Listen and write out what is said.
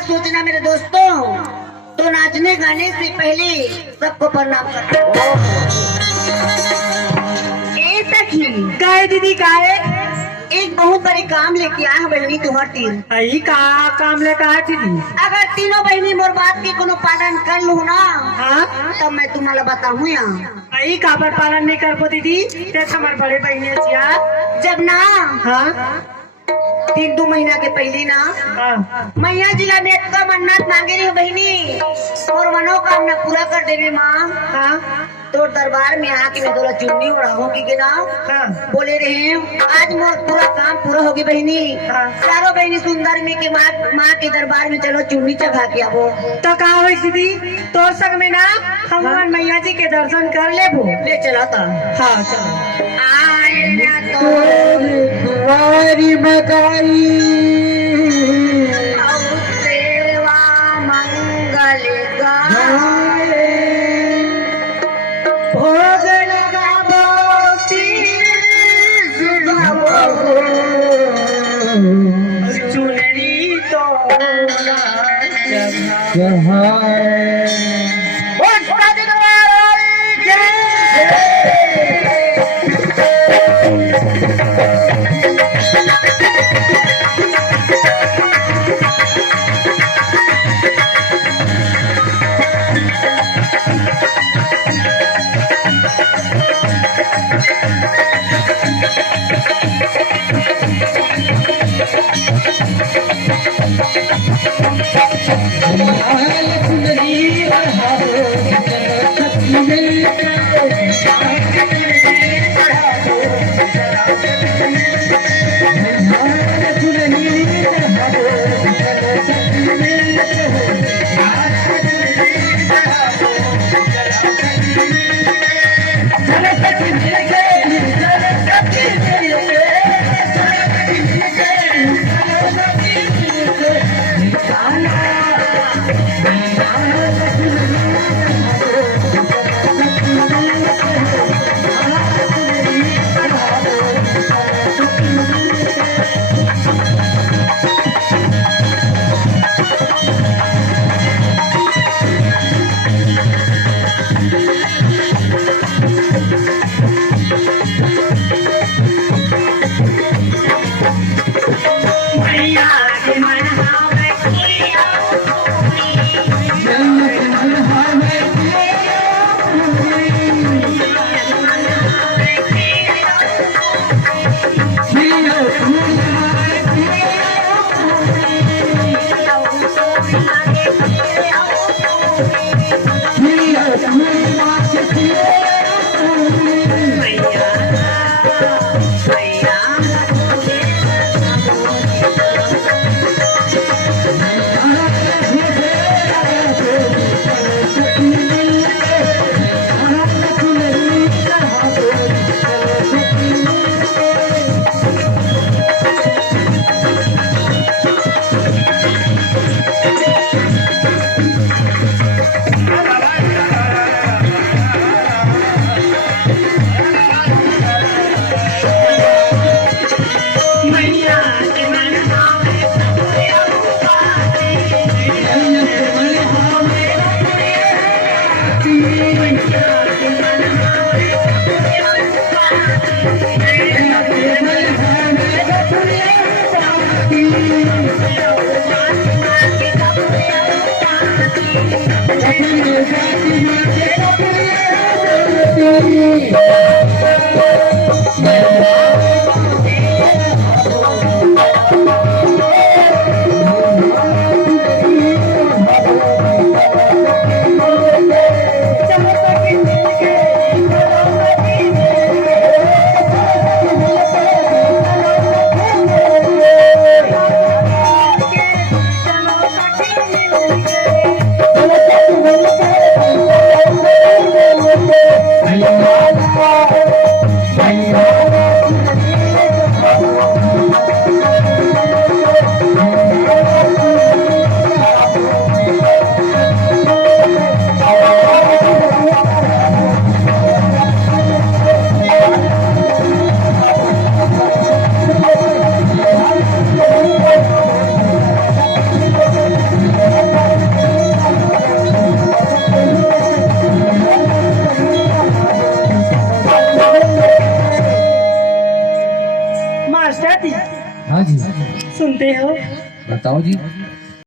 सोचना मेरे दोस्तों, तो नाचने गाने से पहले सबको प्रणाम करता हूँ। काहे दीदी काहे? एक बहुत बड़े काम लेके आया हूँ बहनी तुम्हार तीन। आई का काम ले कहा दीदी? अगर तीनों बहनी मोर बात के कोनो पालन कर लू ना, हाँ तब मैं तुम्हारा बताऊँ यहाँ। आई का पर पालन नहीं कर पो दीदी? देख हमारे बड़े बहने चिया जब ना हाँ 3-2 महीना के पहले ना हाँ मैया जिला में इतना मन्नत मांगे रही हो बहनी, और मनोकामना पूरा कर देवे माँ। हाँ तो दरबार में आके मैं तोला चुन्नी उड़ाऊंगी के ना हाँ बोले रहे आज मोर पूरा काम पूरा होगी बहनी। हाँ। चारों बहनी सुंदर में के माँ के दरबार में चलो चुन्नी चढ़ा के आवो। तो कहा हुई दीदी तो संग में ना हम मैया जी के दर्शन कर लेबो। ले चला था। हाँ चलो। आए ना तो तुम्हारी बधाई औ सेवा मंगल गाए, भोग लगाबो चुनरी तो जी हाँ जी, सुनते हो? बताओ जी।